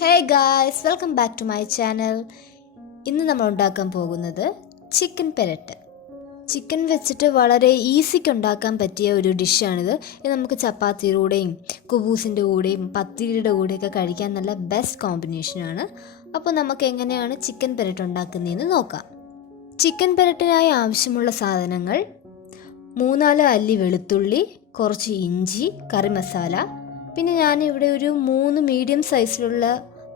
Hey guys, welcome back to my channel. ഇന്ന് നമ്മൾ ഉണ്ടാക്കാൻ പോകുന്നത് ചിക്കൻ പെരട്ട്. ചിക്കൻ വെച്ചിട്ട് വളരെ ഈസിക്ക് ഉണ്ടാക്കാൻ പറ്റിയ ഒരു ഡിഷാണിത്. ഇത് നമുക്ക് ചപ്പാത്തിയുടെ കൂടെയും കുബൂസിൻ്റെ കൂടെയും പത്തിരിയുടെ കൂടെയൊക്കെ കഴിക്കാൻ നല്ല ബെസ്റ്റ് കോമ്പിനേഷനാണ്. അപ്പോൾ നമുക്ക് എങ്ങനെയാണ് ചിക്കൻ പെരട്ട് ഉണ്ടാക്കുന്നതെന്ന് നോക്കാം. ചിക്കൻ പെരട്ടിനായി ആവശ്യമുള്ള സാധനങ്ങൾ: 3-4 അല്ലി വെളുത്തുള്ളി, കുറച്ച് ഇഞ്ചി, കറി മസാല, പിന്നെ ഞാനിവിടെ ഒരു 3 മീഡിയം സൈസിലുള്ള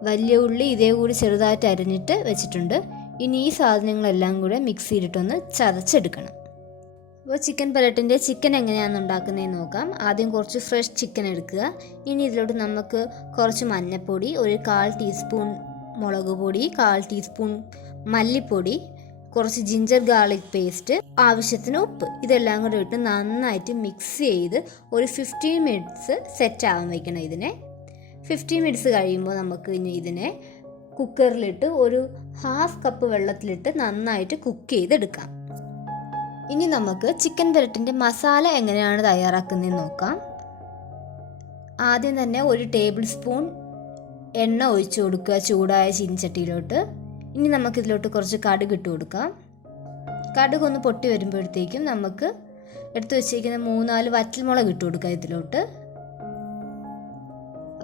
വലിയ ഉള്ളി ഇതേ കൂടി ചെറുതായിട്ട് അരിഞ്ഞിട്ട് വെച്ചിട്ടുണ്ട്. ഇനി ഈ സാധനങ്ങളെല്ലാം കൂടെ മിക്സിയിലിട്ടൊന്ന് ചതച്ചെടുക്കണം. അപ്പോൾ ചിക്കൻ പെരട്ടിൻ്റെ ചിക്കൻ എങ്ങനെയാണെന്ന് ഉണ്ടാക്കുന്നതെന്ന് നോക്കാം. ആദ്യം കുറച്ച് ഫ്രഷ് ചിക്കൻ എടുക്കുക. ഇനി ഇതിലോട്ട് നമുക്ക് കുറച്ച് മഞ്ഞൾപ്പൊടി, ഒരു 1/4 ടീസ്പൂൺ മുളക് പൊടി, 1/4 ടീസ്പൂൺ മല്ലിപ്പൊടി, കുറച്ച് ജിഞ്ചർ ഗാർലിക് പേസ്റ്റ്, ആവശ്യത്തിന് ഉപ്പ്, ഇതെല്ലാം കൂടെ ഇട്ട് നന്നായിട്ട് മിക്സ് ചെയ്ത് ഒരു 15 മിനിറ്റ്സ് സെറ്റ് ആവാൻ വയ്ക്കണം. ഇതിനെ 15 മിനിറ്റ്സ് കഴിയുമ്പോൾ നമുക്ക് ഇനി ഇതിനെ കുക്കറിലിട്ട് ഒരു 1/2 കപ്പ് വെള്ളത്തിലിട്ട് നന്നായിട്ട് കുക്ക് ചെയ്തെടുക്കാം. ഇനി നമുക്ക് ചിക്കൻ പെരട്ടിൻ്റെ മസാല എങ്ങനെയാണ് തയ്യാറാക്കുന്നതെന്ന് നോക്കാം. ആദ്യം തന്നെ ഒരു ടേബിൾ സ്പൂൺ എണ്ണ ഒഴിച്ചു കൊടുക്കുക ചൂടായ ചീനിച്ചട്ടിയിലോട്ട്. ഇനി നമുക്കിതിലോട്ട് കുറച്ച് കടുക് ഇട്ട് കൊടുക്കാം. കടുക് ഒന്ന് പൊട്ടി വരുമ്പോഴത്തേക്കും നമുക്ക് എടുത്തു വെച്ചിരിക്കുന്ന 3-4 വറ്റൽമുളക് ഇട്ട് കൊടുക്കാം ഇതിലോട്ട്.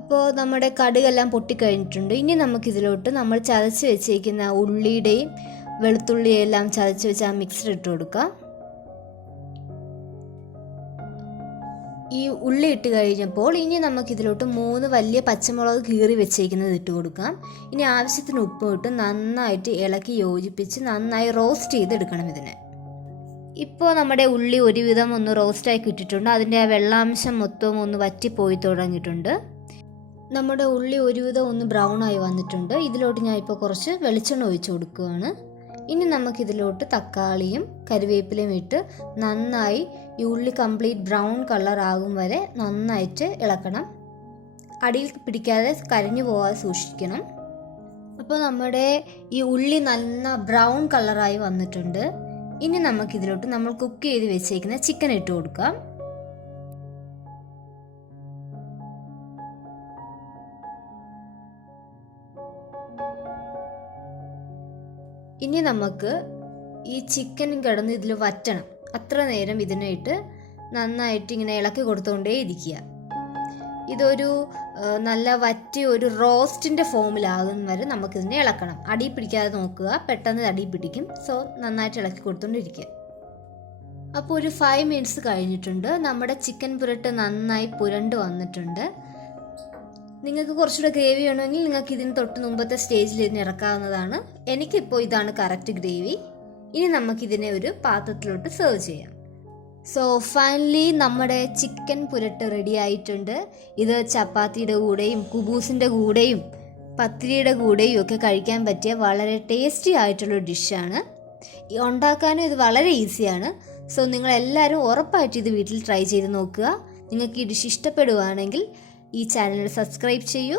അപ്പോൾ നമ്മുടെ കടുകെല്ലാം പൊട്ടിക്കഴിഞ്ഞിട്ടുണ്ട്. ഇനി നമുക്കിതിലോട്ട് നമ്മൾ ചതച്ച് വെച്ചിരിക്കുന്ന ഉള്ളിയുടെയും വെളുത്തുള്ളിയും എല്ലാം ചതച്ച് വെച്ച് ആ മിക്സർ ഇട്ട് കൊടുക്കാം. ഈ ഉള്ളി ഇട്ട് കഴിഞ്ഞപ്പോൾ ഇനി നമുക്കിതിലോട്ട് 3 വലിയ പച്ചമുളക് കീറി വെച്ചേക്കുന്നത് ഇട്ട് കൊടുക്കാം. ഇനി ആവശ്യത്തിന് ഉപ്പ് ഇട്ട് നന്നായിട്ട് ഇളക്കി യോജിപ്പിച്ച് നന്നായി റോസ്റ്റ് ചെയ്തെടുക്കണം ഇതിനെ. ഇപ്പോൾ നമ്മുടെ ഉള്ളി ഒരുവിധം ഒന്ന് റോസ്റ്റായി കിട്ടിയിട്ടുണ്ട്. അതിൻ്റെ ആ വെള്ളാംശം മൊത്തം ഒന്ന് വറ്റിപ്പോയി തുടങ്ങിയിട്ടുണ്ട്. നമ്മുടെ ഉള്ളി ഒരുവിധം ഒന്ന് ബ്രൗൺ ആയി വന്നിട്ടുണ്ട്. ഇതിലോട്ട് ഞാൻ ഇപ്പോൾ കുറച്ച് വെളിച്ചെണ്ണ ഒഴിച്ച് കൊടുക്കുകയാണ്. ഇനി നമുക്കിതിലോട്ട് തക്കാളിയും കരിവേപ്പിലയും ഇട്ട് നന്നായി ഈ ഉള്ളി കംപ്ലീറ്റ് ബ്രൗൺ കളർ ആകും വരെ നന്നായിട്ട് ഇളക്കണം. അടിയിൽ പിടിക്കാതെ കരിഞ്ഞു പോകാതെ സൂക്ഷിക്കണം. അപ്പോൾ നമ്മുടെ ഈ ഉള്ളി നല്ല ബ്രൗൺ കളറായി വന്നിട്ടുണ്ട്. ഇനി നമുക്കിതിലോട്ട് നമ്മൾ കുക്ക് ചെയ്ത് വെച്ചേക്കുന്ന ചിക്കൻ ഇട്ട് കൊടുക്കാം. ഇനി നമുക്ക് ഈ ചിക്കൻ കിടന്ന് ഇതിൽ വറ്റണം. അത്ര നേരം ഇതിനെ ഇട്ട് നന്നായിട്ട് ഇങ്ങനെ ഇളക്കി കൊടുത്തുകൊണ്ടേ ഇരിക്കുക. ഇതൊരു നല്ല വറ്റി ഒരു റോസ്റ്റിൻ്റെ ഫോമിലാകുന്ന വരെ നമുക്കിതിനെ ഇളക്കണം. അടി പിടിക്കാതെ നോക്കുക, പെട്ടെന്ന് അടി പിടിക്കും. സോ നന്നായിട്ട് ഇളക്കി കൊടുത്തുകൊണ്ടിരിക്കുക. അപ്പോൾ ഒരു 5 മിനിറ്റ്സ് കഴിഞ്ഞിട്ടുണ്ട്. നമ്മുടെ ചിക്കൻ പുരട്ട് നന്നായി പുരണ്ട് വന്നിട്ടുണ്ട്. നിങ്ങൾക്ക് കുറച്ചുകൂടെ ഗ്രേവി വേണമെങ്കിൽ നിങ്ങൾക്ക് ഇതിന് തൊട്ട് മുമ്പത്തെ സ്റ്റേജിൽ ഇതിന് ഇറക്കാവുന്നതാണ്. എനിക്കിപ്പോൾ ഇതാണ് കറക്റ്റ് ഗ്രേവി. ഇനി നമുക്കിതിനെ ഒരു പാത്രത്തിലോട്ട് സെർവ് ചെയ്യാം. സോ ഫൈനലി നമ്മുടെ ചിക്കൻ പുരട്ട് റെഡി ആയിട്ടുണ്ട്. ഇത് ചപ്പാത്തിയുടെ കൂടെയും കുബൂസിൻ്റെ കൂടെയും പത്തിരിയുടെ കൂടെയും ഒക്കെ കഴിക്കാൻ പറ്റിയ വളരെ ടേസ്റ്റി ആയിട്ടുള്ള ഡിഷാണ്. ഉണ്ടാക്കാനും ഇത് വളരെ ഈസിയാണ്. സോ നിങ്ങളെല്ലാവരും ഉറപ്പായിട്ട് ഇത് വീട്ടിൽ ട്രൈ ചെയ്ത് നോക്കുക. നിങ്ങൾക്ക് ഈ ഡിഷ് ഇഷ്ടപ്പെടുകയാണെങ്കിൽ ഈ ചാനൽ സബ്സ്ക്രൈബ് ചെയ്യൂ.